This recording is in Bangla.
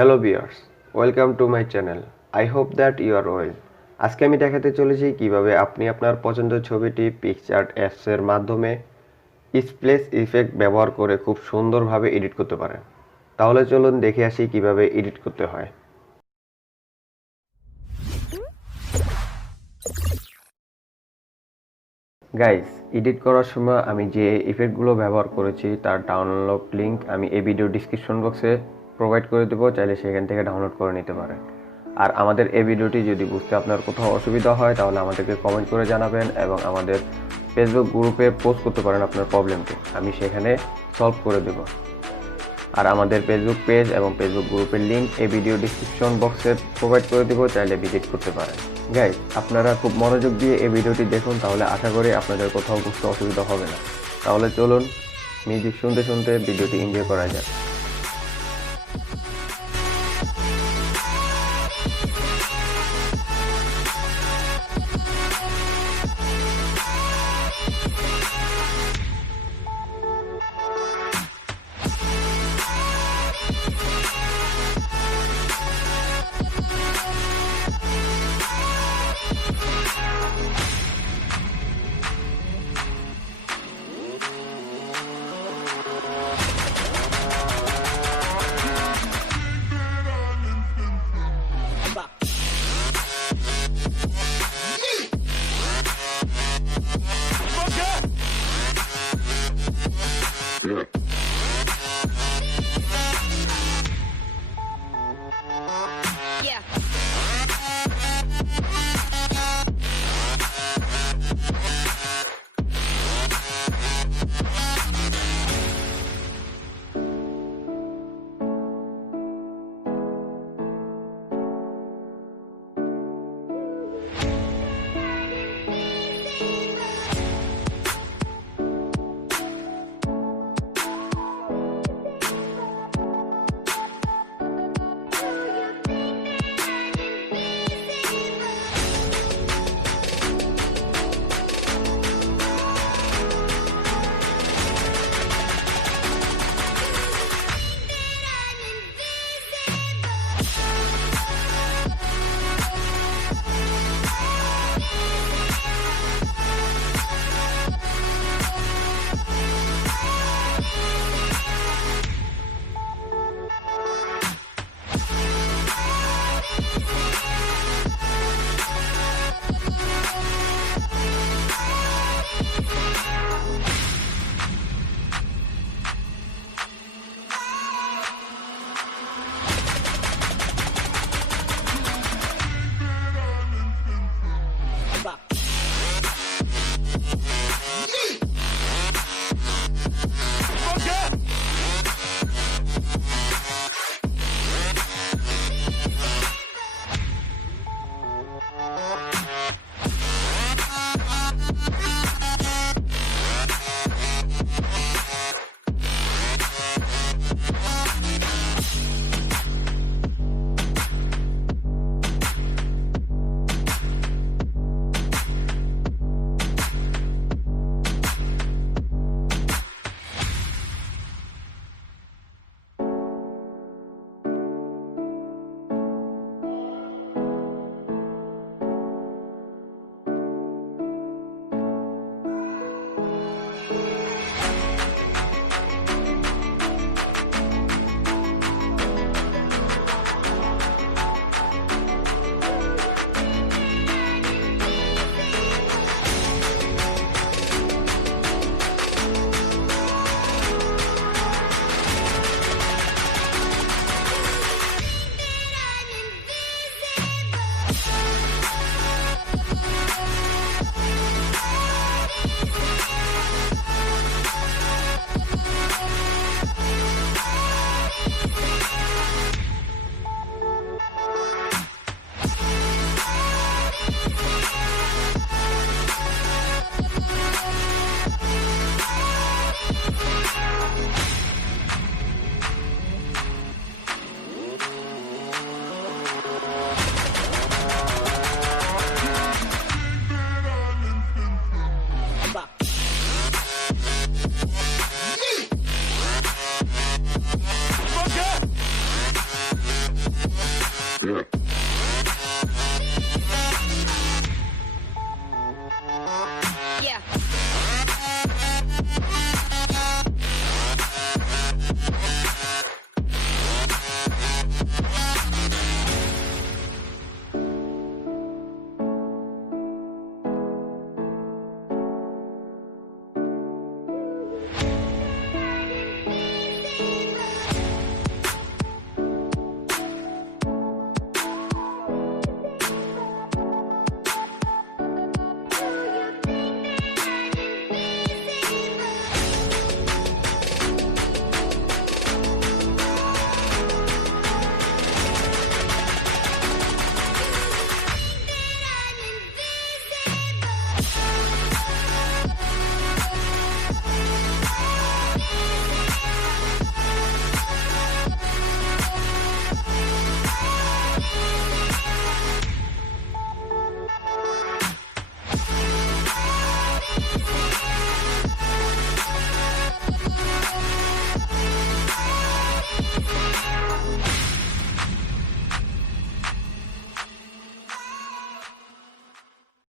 Hello viewers, welcome to my channel. I hope that you are well. আজকে আমি দেখাতে চলেছি কিভাবে আপনি আপনার পছন্দের ছবিটি পিকচার্ট অ্যাপসের মাধ্যমে স্প্ল্যাশ ইফেক্ট ব্যবহার করে খুব সুন্দরভাবে এডিট করতে পারেন। তাহলে চলুন দেখে আসি কিভাবে এডিট করতে হয়। গাইস, এডিট করার সময় আমি যে ইফেক্টগুলো ব্যবহার করেছি তার ডাউনলোড লিঙ্ক আমি এই ভিডিও ডিসক্রিপশন বক্সে প্রোভাইড করে দেবো, চাইলে সেখান থেকে ডাউনলোড করে নিতে পারেন। আর আমাদের এই ভিডিওটি যদি বুঝতে আপনার কোথাও অসুবিধা হয় তাহলে আমাদেরকে কমেন্ট করে জানাবেন এবং আমাদের ফেসবুক গ্রুপে পোস্ট করতে পারেন আপনার প্রবলেমটি, আমি সেখানে সলভ করে দেব। আর আমাদের ফেসবুক পেজ এবং ফেসবুক গ্রুপের লিঙ্ক এই ভিডিও ডিসক্রিপশন বক্সে প্রোভাইড করে দেবো, চাইলে ভিজিট করতে পারেন। গাইস, আপনারা খুব মনোযোগ দিয়ে এই ভিডিওটি দেখুন, তাহলে আশা করি আপনাদের কোথাও বুঝতে অসুবিধা হবে না। তাহলে চলুন মিউজিক শুনতে শুনতে ভিডিওটি এনজয় করা যাক। Yeah.